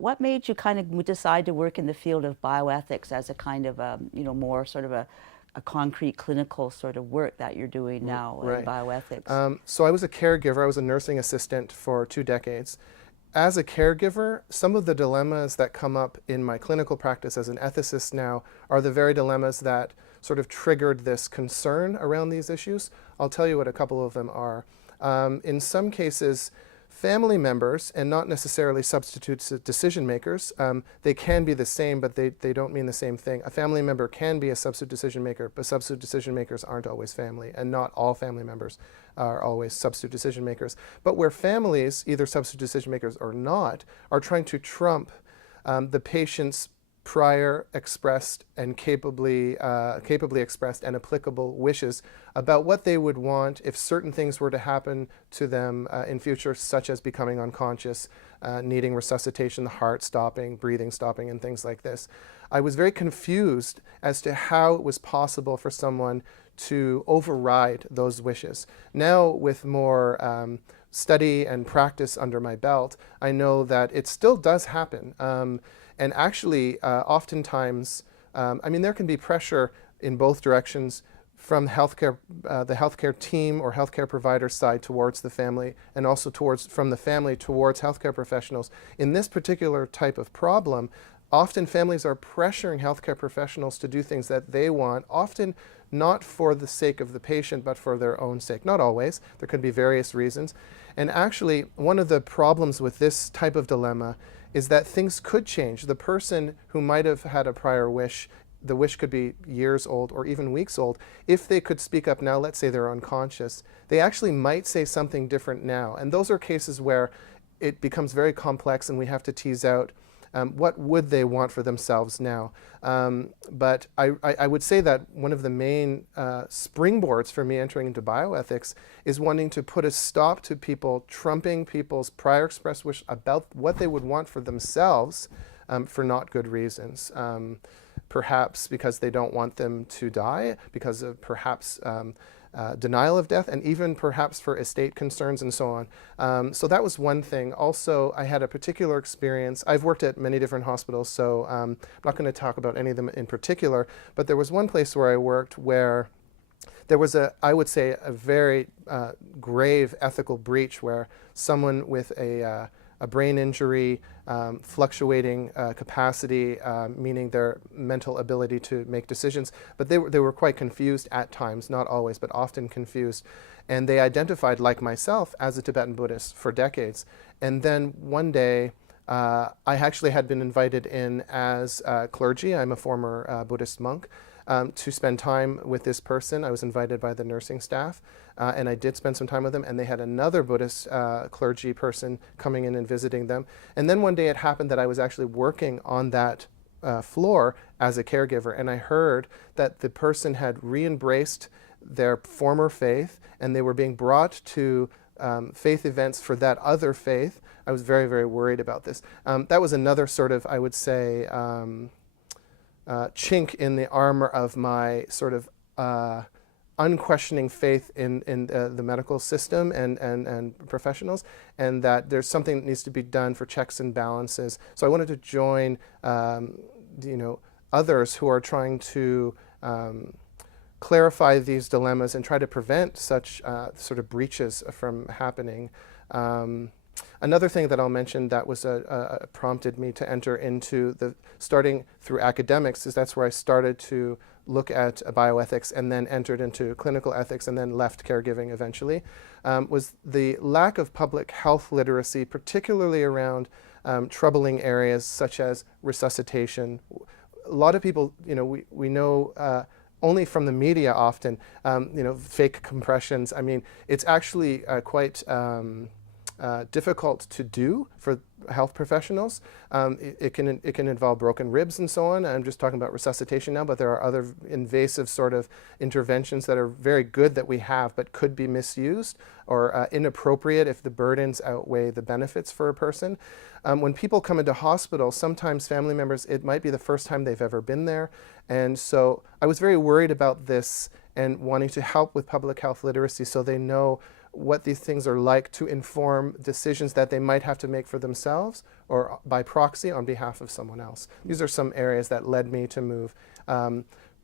what made you kind of decide to work in the field of bioethics as a kind of more sort of a concrete clinical sort of work that you're doing now in Right. bioethics? So I was a caregiver. I was a nursing assistant for 2 decades. As a caregiver, some of the dilemmas that come up in my clinical practice as an ethicist now are the very dilemmas that sort of triggered this concern around these issues. I'll tell you what a couple of them are. In some cases, family members, and not necessarily substitute decision makers, they can be the same, but they don't mean the same thing. A family member can be a substitute decision maker, but substitute decision makers aren't always family, and not all family members are always substitute decision makers. But where families, either substitute decision makers or not, are trying to trump the patient's prior expressed and capably expressed and applicable wishes about what they would want if certain things were to happen to them in future, such as becoming unconscious, needing resuscitation, the heart stopping, breathing stopping, and things like this. I was very confused as to how it was possible for someone to override those wishes. Now, with more study and practice under my belt, I know that it still does happen. And actually, oftentimes, there can be pressure in both directions from the healthcare team or healthcare provider side towards the family, and also from the family towards healthcare professionals. In this particular type of problem, often families are pressuring healthcare professionals to do things that they want, often not for the sake of the patient, but for their own sake. Not always. There could be various reasons. And actually, one of the problems with this type of dilemma is that things could change. The person who might have had a prior wish, the wish could be years old or even weeks old. If they could speak up now, let's say they're unconscious, they actually might say something different now. And those are cases where it becomes very complex and we have to tease out what would they want for themselves now. But I would say that one of the main springboards for me entering into bioethics is wanting to put a stop to people trumping people's prior expressed wish about what they would want for themselves for not good reasons. Perhaps because they don't want them to die, because of perhaps denial of death, and even perhaps for estate concerns and so on. So that was one thing. Also, I had a particular experience. I've worked at many different hospitals, so I'm not going to talk about any of them in particular, but there was one place where I worked where there was I would say, a very grave ethical breach where someone with a brain injury, fluctuating capacity, meaning their mental ability to make decisions. But they were quite confused at times, not always, but often confused. And they identified, like myself, as a Tibetan Buddhist for decades. And then one day, I actually had been invited in as clergy. I'm a former Buddhist monk. To spend time with this person. I was invited by the nursing staff, and I did spend some time with them, and they had another Buddhist clergy person coming in and visiting them. And then one day it happened that I was actually working on that floor as a caregiver, and I heard that the person had re-embraced their former faith, and they were being brought to faith events for that other faith. I was very, very worried about this. That was another sort of, I would say, chink in the armor of my sort of unquestioning faith in the medical system and professionals, and that there's something that needs to be done for checks and balances. So I wanted to join others who are trying to clarify these dilemmas and try to prevent such sort of breaches from happening. Another thing that I'll mention that was prompted me to enter into starting through academics is that's where I started to look at bioethics and then entered into clinical ethics and then left caregiving eventually, was the lack of public health literacy, particularly around troubling areas such as resuscitation. A lot of people, we know only from the media often, fake compressions. I mean, it's actually quite difficult to do for health professionals. It can involve broken ribs and so on. I'm just talking about resuscitation now, but there are other invasive sort of interventions that are very good that we have, but could be misused or inappropriate if the burdens outweigh the benefits for a person. When people come into hospital, sometimes family members, it might be the first time they've ever been there. And so I was very worried about this and wanting to help with public health literacy so they know what these things are like to inform decisions that they might have to make for themselves or by proxy on behalf of someone else. These are some areas that led me to move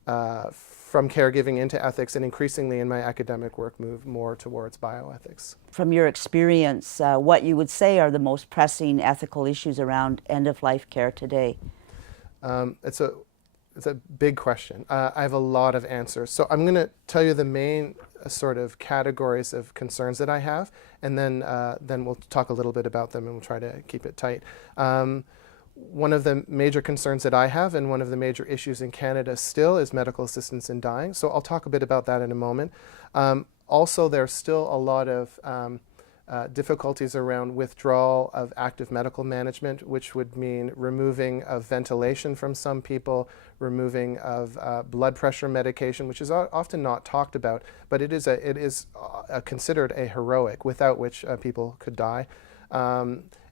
from caregiving into ethics, and increasingly in my academic work move more towards bioethics. From your experience, what you would say are the most pressing ethical issues around end-of-life care today? It's a big question. I have a lot of answers. So I'm going to tell you the main sort of categories of concerns that I have, and then we'll talk a little bit about them and we'll try to keep it tight. One of the major concerns that I have, and one of the major issues in Canada still, is medical assistance in dying. So I'll talk a bit about that in a moment. Also, there's still a lot of difficulties around withdrawal of active medical management, which would mean removing of ventilation from some people, removing of blood pressure medication, which is often not talked about, but it is considered a heroic, without which people could die.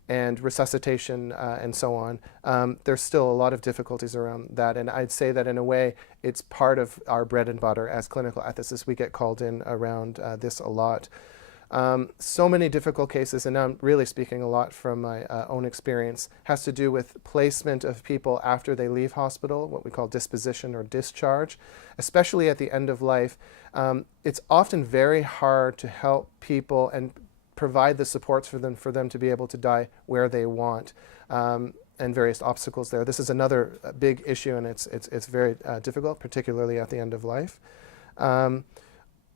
And resuscitation and so on. There's still a lot of difficulties around that, and I'd say that in a way it's part of our bread and butter as clinical ethicists. We get called in around this a lot. So many difficult cases, and now I'm really speaking a lot from my own experience, has to do with placement of people after they leave hospital, what we call disposition or discharge, especially at the end of life. It's often very hard to help people and provide the supports for them to be able to die where they want, and various obstacles there. This is another big issue, and it's very difficult, particularly at the end of life.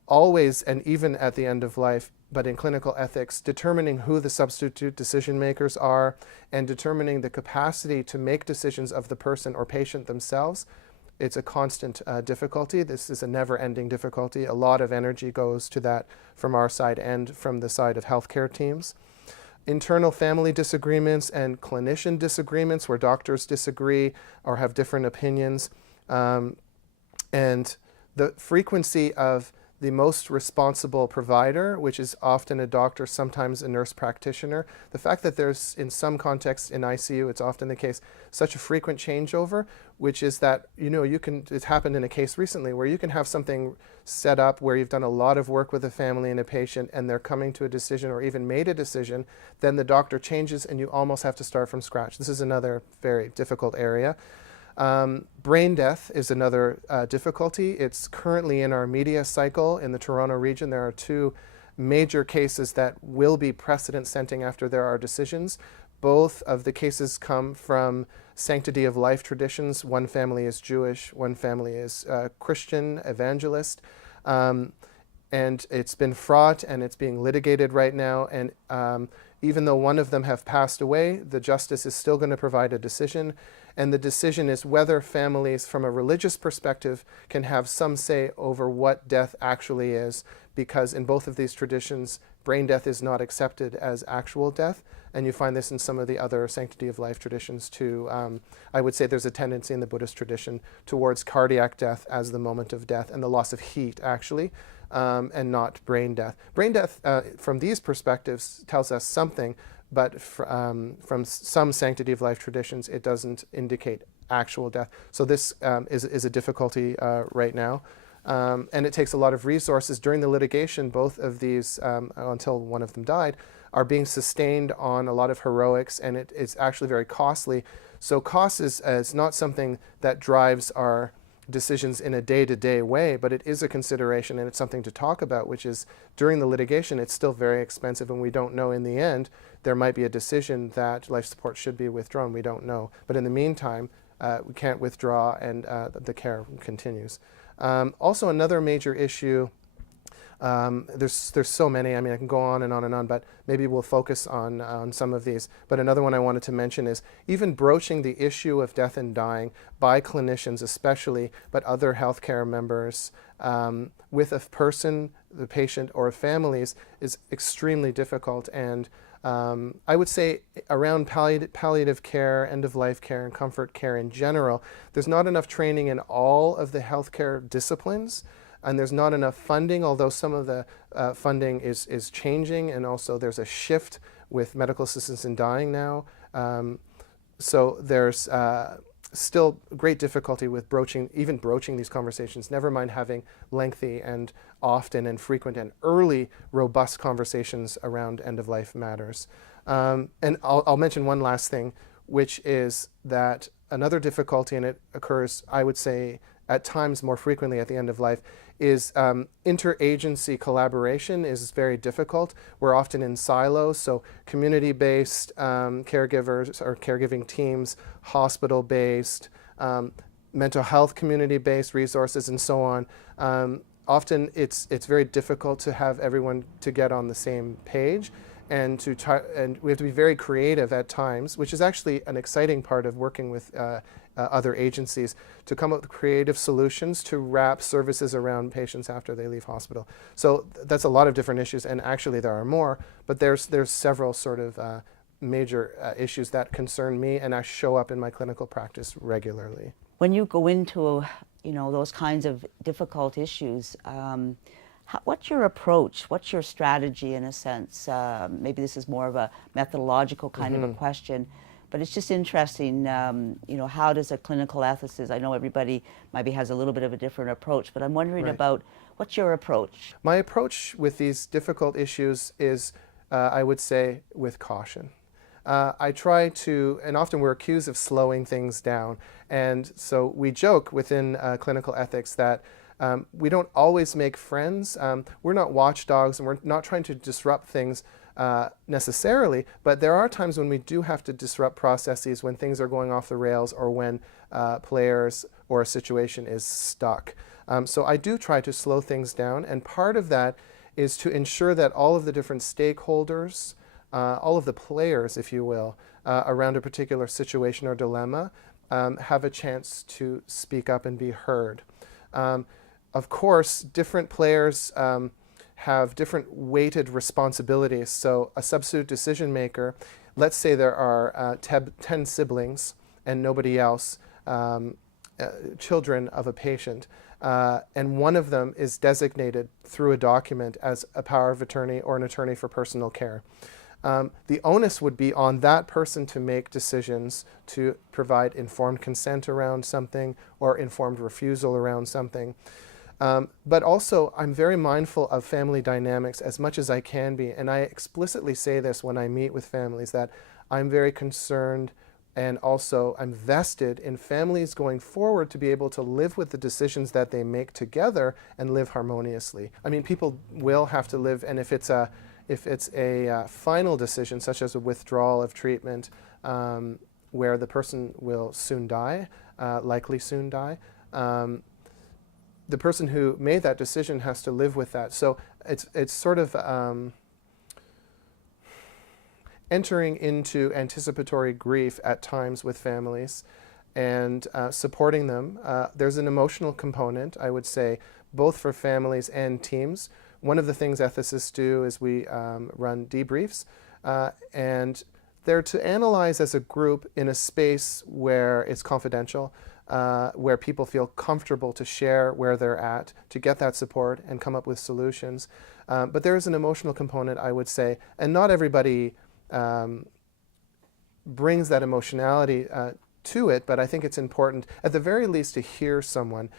Always, and even at the end of life, but in clinical ethics, determining who the substitute decision makers are and determining the capacity to make decisions of the person or patient themselves, it's a constant difficulty. This is a never-ending difficulty. A lot of energy goes to that from our side and from the side of healthcare teams. Internal family disagreements and clinician disagreements, where doctors disagree or have different opinions, and the frequency of the most responsible provider, which is often a doctor, sometimes a nurse practitioner. The fact that there's, in some contexts in ICU, it's often the case, such a frequent changeover, which is that, it's happened in a case recently where you can have something set up where you've done a lot of work with a family and a patient and they're coming to a decision or even made a decision, then the doctor changes and you almost have to start from scratch. This is another very difficult area. Brain death is another difficulty. It's currently in our media cycle in the Toronto region. There are two major cases that will be precedent-setting after there are decisions. Both of the cases come from sanctity of life traditions. One family is Jewish, one family is Christian, evangelist. And it's been fraught and it's being litigated right now. And even though one of them have passed away, the justice is still going to provide a decision. And the decision is whether families, from a religious perspective, can have some say over what death actually is, because in both of these traditions, brain death is not accepted as actual death. And you find this in some of the other sanctity of life traditions too. I would say there's a tendency in the Buddhist tradition towards cardiac death as the moment of death and the loss of heat, actually, and not brain death. Brain death, from these perspectives, tells us something, but from some sanctity of life traditions, it doesn't indicate actual death. So this is a difficulty right now. And it takes a lot of resources. During the litigation, both of these, until one of them died, are being sustained on a lot of heroics, and it's actually very costly. So cost is not something that drives our decisions in a day-to-day way, but it is a consideration, and it's something to talk about, which is during the litigation, it's still very expensive, and we don't know in the end. There might be a decision that life support should be withdrawn. We don't know. But in the meantime, we can't withdraw, and the care continues. Also, another major issue, there's so many. I mean, I can go on and on and on, but maybe we'll focus on some of these. But another one I wanted to mention is even broaching the issue of death and dying by clinicians especially, but other healthcare members, with a person, the patient, or families is extremely difficult. And I would say around palliative care, end-of-life care, and comfort care in general, there's not enough training in all of the healthcare disciplines, and there's not enough funding, although some of the funding is changing, and also there's a shift with medical assistance in dying now. So there's still great difficulty with even broaching these conversations, never mind having lengthy and often and frequent and early robust conversations around end-of-life matters. And I'll mention one last thing, which is that another difficulty, and it occurs, I would say, at times more frequently at the end of life, is interagency collaboration is very difficult. We're often in silos, so community-based caregivers or caregiving teams, hospital-based, mental health community-based resources, and so on. Often it's very difficult to have everyone to get on the same page, and we have to be very creative at times, which is actually an exciting part of working with other agencies, to come up with creative solutions to wrap services around patients after they leave hospital. So that's a lot of different issues, and actually there are more, but there's several sort of major issues that concern me and I show up in my clinical practice regularly. When you go into, those kinds of difficult issues, what's your approach? What's your strategy, in a sense? Maybe this is more of a methodological kind of a question, but it's just interesting, how does a clinical ethicist, I know everybody maybe has a little bit of a different approach, but I'm wondering about what's your approach? My approach with these difficult issues is, I would say, with caution. I try to, and often we're accused of slowing things down, and so we joke within clinical ethics that we don't always make friends. We're not watchdogs, and we're not trying to disrupt things necessarily, but there are times when we do have to disrupt processes, when things are going off the rails, or when players or a situation is stuck. So I do try to slow things down, and part of that is to ensure that all of the different stakeholders, all of the players, if you will, around a particular situation or dilemma have a chance to speak up and be heard. Of course, different players have different weighted responsibilities. So a substitute decision maker, let's say there are 10 siblings and nobody else, children of a patient, and one of them is designated through a document as a power of attorney or an attorney for personal care. The onus would be on that person to make decisions to provide informed consent around something or informed refusal around something. But also, I'm very mindful of family dynamics as much as I can be, and I explicitly say this when I meet with families, that I'm very concerned and also I'm vested in families going forward to be able to live with the decisions that they make together and live harmoniously. I mean, people will have to live, and if it's a final decision, such as a withdrawal of treatment, where the person will soon die, likely soon die, the person who made that decision has to live with that. So it's sort of entering into anticipatory grief at times with families and supporting them. There's an emotional component, I would say, both for families and teams. One of the things ethicists do is we run debriefs, and they're to analyze as a group in a space where it's confidential, where people feel comfortable to share where they're at, to get that support and come up with solutions. But there is an emotional component, I would say, and not everybody brings that emotionality to it, but I think it's important, at the very least, to hear someone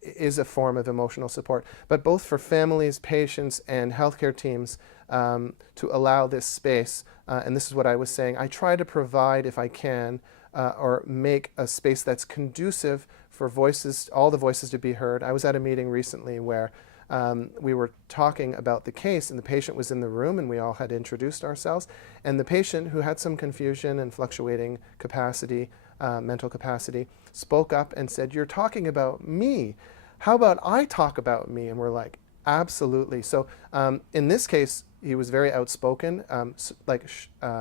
is a form of emotional support. But both for families, patients, and healthcare teams, to allow this space, and this is what I was saying, I try to provide, if I can, or make a space that's conducive for voices, all the voices to be heard. I was at a meeting recently where we were talking about the case, and the patient was in the room, and we all had introduced ourselves. And the patient, who had some confusion and fluctuating capacity, mental capacity, spoke up and said, "You're talking about me. How about I talk about me?" And we're like, absolutely. So in this case, he was very outspoken,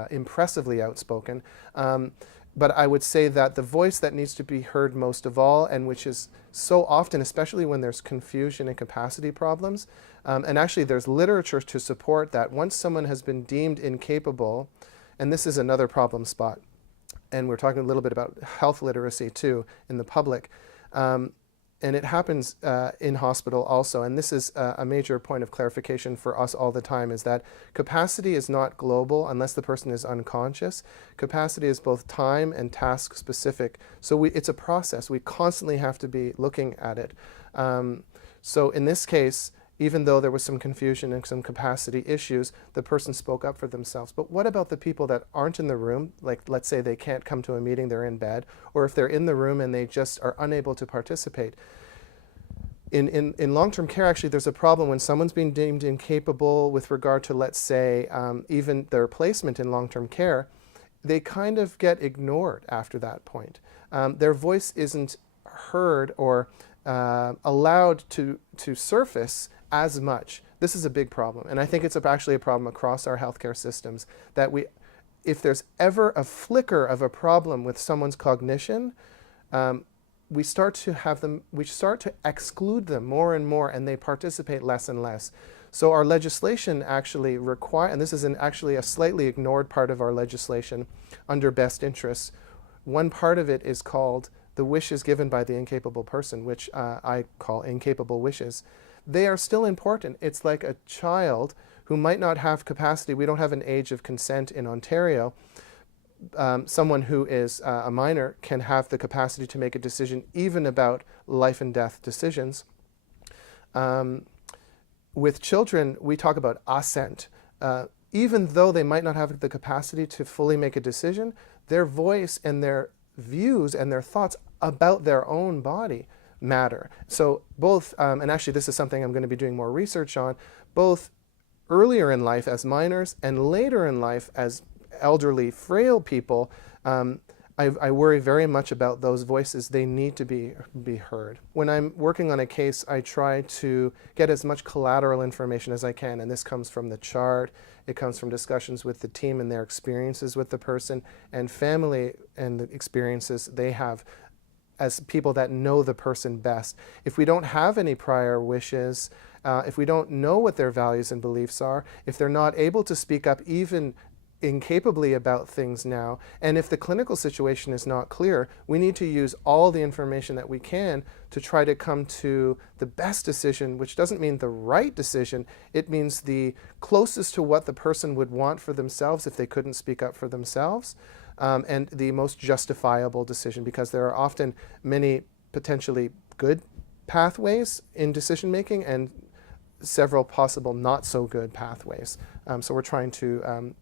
impressively outspoken. But I would say that the voice that needs to be heard most of all, and which is so often, especially when there's confusion and capacity problems, and actually there's literature to support that once someone has been deemed incapable, and this is another problem spot, and we're talking a little bit about health literacy too in the public, and it happens in hospital also, and this is a major point of clarification for us all the time, is that capacity is not global unless the person is unconscious. Capacity is both time and task specific. So it's a process. We constantly have to be looking at it. So in this case, even though there was some confusion and some capacity issues, the person spoke up for themselves. But what about the people that aren't in the room? Like, let's say they can't come to a meeting, they're in bed, or if they're in the room and they just are unable to participate. In long-term care, actually, there's a problem when someone's being deemed incapable with regard to, let's say, even their placement in long-term care. They kind of get ignored after that point. Their voice isn't heard or allowed to surface as much. This is a big problem, and I think it's actually a problem across our healthcare systems, that if there's ever a flicker of a problem with someone's cognition, we start to exclude them more and more, and they participate less and less. So our legislation actually and this is actually a slightly ignored part of our legislation under best interests. One part of it is called the wishes given by the incapable person, which I call incapable wishes. They are still important. It's like a child who might not have capacity. We don't have an age of consent in Ontario. Someone who is a minor can have the capacity to make a decision even about life and death decisions. With children, we talk about assent. Even though they might not have the capacity to fully make a decision, their voice and their views and their thoughts about their own body matter. So both, and actually this is something I'm going to be doing more research on, both earlier in life as minors and later in life as elderly, frail people, I worry very much about those voices. They need to be heard. When I'm working on a case, I try to get as much collateral information as I can, and this comes from the chart, it comes from discussions with the team and their experiences with the person, and family and the experiences they have as people that know the person best. If we don't have any prior wishes, if we don't know what their values and beliefs are, if they're not able to speak up even incapably about things now, and if the clinical situation is not clear, we need to use all the information that we can to try to come to the best decision, which doesn't mean the right decision. It means the closest to what the person would want for themselves if they couldn't speak up for themselves, and the most justifiable decision, because there are often many potentially good pathways in decision making and several possible not so good pathways. So we're trying to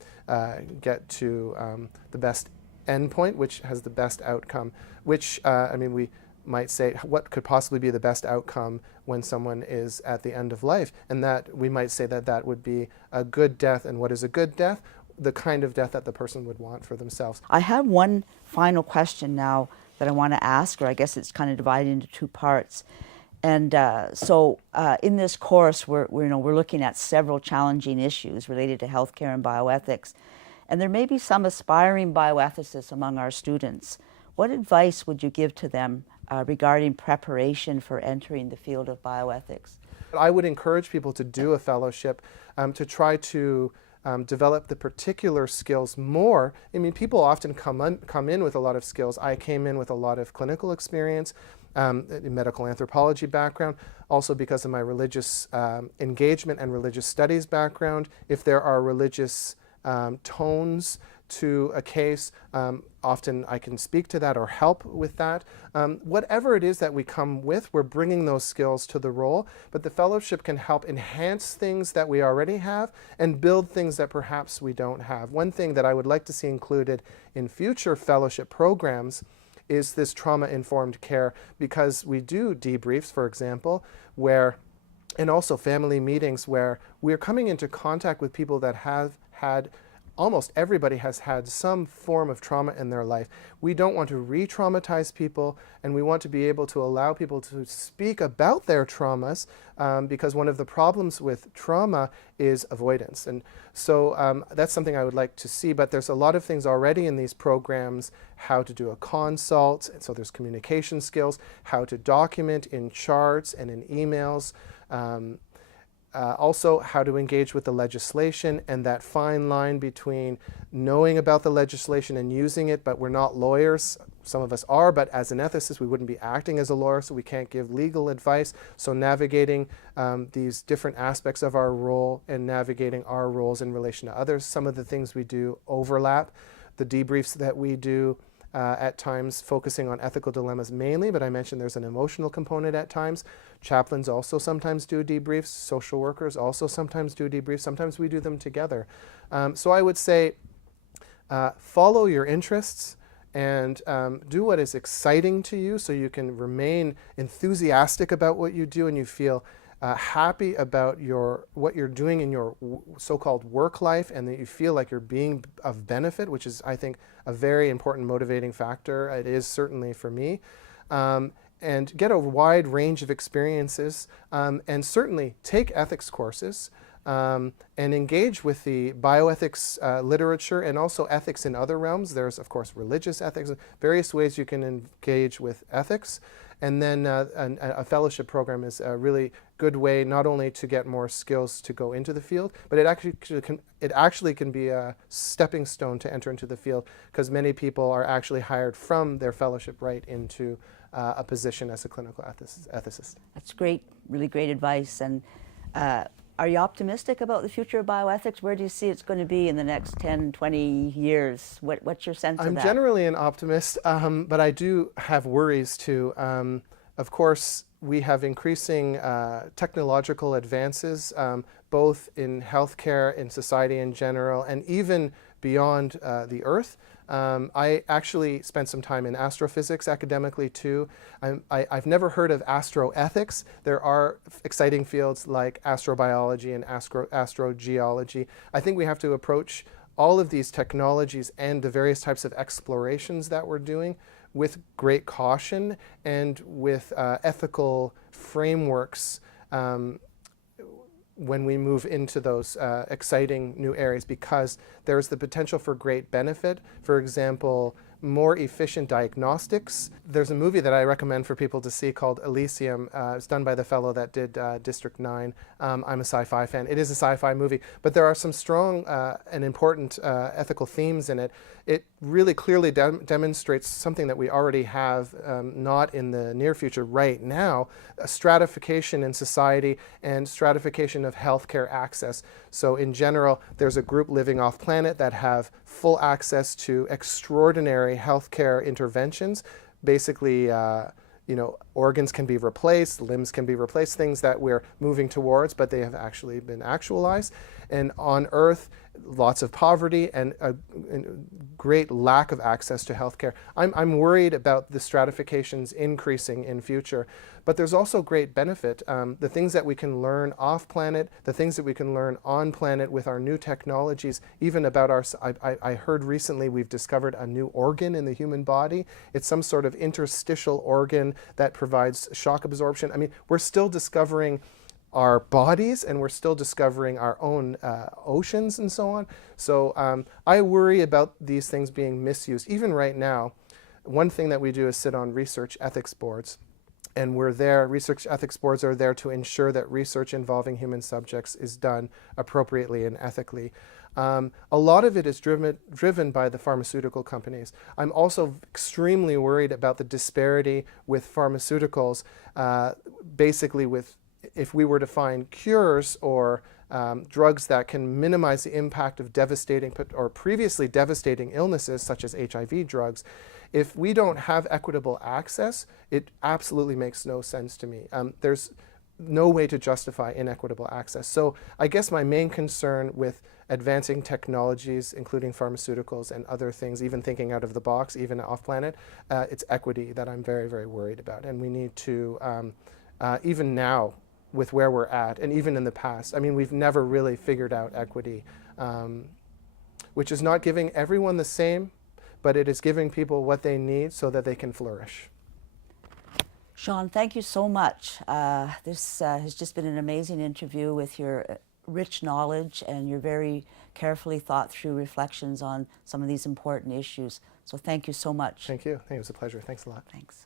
get to the best endpoint, which has the best outcome, which, I mean, we might say, what could possibly be the best outcome when someone is at the end of life? And that we might say that that would be a good death. And what is a good death? The kind of death that the person would want for themselves. I have one final question now that I want to ask, or I guess it's kind of divided into two parts. And so in this course, we're looking at several challenging issues related to healthcare and bioethics. And there may be some aspiring bioethicists among our students. What advice would you give to them regarding preparation for entering the field of bioethics? I would encourage people to do a fellowship, to try to develop the particular skills more. I mean, people often come in with a lot of skills. I came in with a lot of clinical experience, medical anthropology background, also because of my religious engagement and religious studies background. If there are religious tones to a case, often I can speak to that or help with that. Whatever it is that we come with, we're bringing those skills to the role, but the fellowship can help enhance things that we already have and build things that perhaps we don't have. One thing that I would like to see included in future fellowship programs is this trauma-informed care, because we do debriefs, for example, and also family meetings where we're coming into contact with people that have had, almost everybody has had some form of trauma in their life. We don't want to re-traumatize people, and we want to be able to allow people to speak about their traumas, because one of the problems with trauma is avoidance. And so that's something I would like to see, but there's a lot of things already in these programs: how to do a consult, so there's communication skills, how to document in charts and in emails, also how to engage with the legislation, and that fine line between knowing about the legislation and using it, but we're not lawyers. some of us are, but as an ethicist, we wouldn't be acting as a lawyer, so we can't give legal advice. So navigating these different aspects of our role and navigating our roles in relation to others. Some of the things we do overlap. The debriefs that we do at times focusing on ethical dilemmas mainly, but I mentioned there's an emotional component at times. Chaplains also sometimes do debriefs. Social workers also sometimes do debriefs. Sometimes we do them together. So I would say follow your interests and do what is exciting to you so you can remain enthusiastic about what you do and you feel happy about what you're doing in your so-called work life, and that you feel like you're being of benefit, which is, I think, a very important motivating factor. It is certainly for me. And get a wide range of experiences, and certainly take ethics courses, and engage with the bioethics literature and also ethics in other realms. There's, of course, religious ethics, various ways you can engage with ethics. And then a fellowship program is a really good way not only to get more skills to go into the field, but it actually can be a stepping stone to enter into the field, because many people are actually hired from their fellowship right into a position as a clinical ethicist. That's great, really great advice. And are you optimistic about the future of bioethics? Where do you see it's going to be in the next 10, 20 years? What's your sense of that? I'm generally an optimist, but I do have worries too. Of course, we have increasing technological advances, both in healthcare, in society in general, and even beyond the Earth. I actually spent some time in astrophysics academically too. I've never heard of astroethics. There are exciting fields like astrobiology and astrogeology. I think we have to approach all of these technologies and the various types of explorations that we're doing with great caution and with ethical frameworks when we move into those exciting new areas, because there's the potential for great benefit. For example, more efficient diagnostics. There's a movie that I recommend for people to see called Elysium. It's done by the fellow that did District 9. I'm a sci-fi fan. It is a sci-fi movie, but there are some strong and important ethical themes in it. It really clearly demonstrates something that we already have, not in the near future right now, a stratification in society and stratification of healthcare access. So in general, there's a group living off planet that have full access to extraordinary healthcare interventions. Basically, organs can be replaced, limbs can be replaced, things that we're moving towards, but they have actually been actualized. And on Earth, lots of poverty and a great lack of access to healthcare. I'm worried about the stratifications increasing in future, but there's also great benefit. The things that we can learn off planet, the things that we can learn on planet with our new technologies, even about I heard recently we've discovered a new organ in the human body. It's some sort of interstitial organ that provides shock absorption. I mean, we're still discovering our bodies, and we're still discovering our own oceans and so on. So I worry about these things being misused. Even right now, one thing that we do is sit on research ethics boards. And we're there, research ethics boards are there to ensure that research involving human subjects is done appropriately and ethically. A lot of it is driven by the pharmaceutical companies. I'm also extremely worried about the disparity with pharmaceuticals, basically with, if we were to find cures or drugs that can minimize the impact of devastating or previously devastating illnesses such as HIV drugs, if we don't have equitable access, it absolutely makes no sense to me. There's no way to justify inequitable access. So I guess my main concern with advancing technologies, including pharmaceuticals and other things, even thinking out of the box, even off planet, it's equity that I'm very, very worried about. And we need to, even now, with where we're at, and even in the past, I mean, we've never really figured out equity, which is not giving everyone the same, but it is giving people what they need so that they can flourish. Sean, thank you so much. This has just been an amazing interview with your rich knowledge and your very carefully thought through reflections on some of these important issues. So thank you so much. Thank you. It was a pleasure. Thanks a lot. Thanks.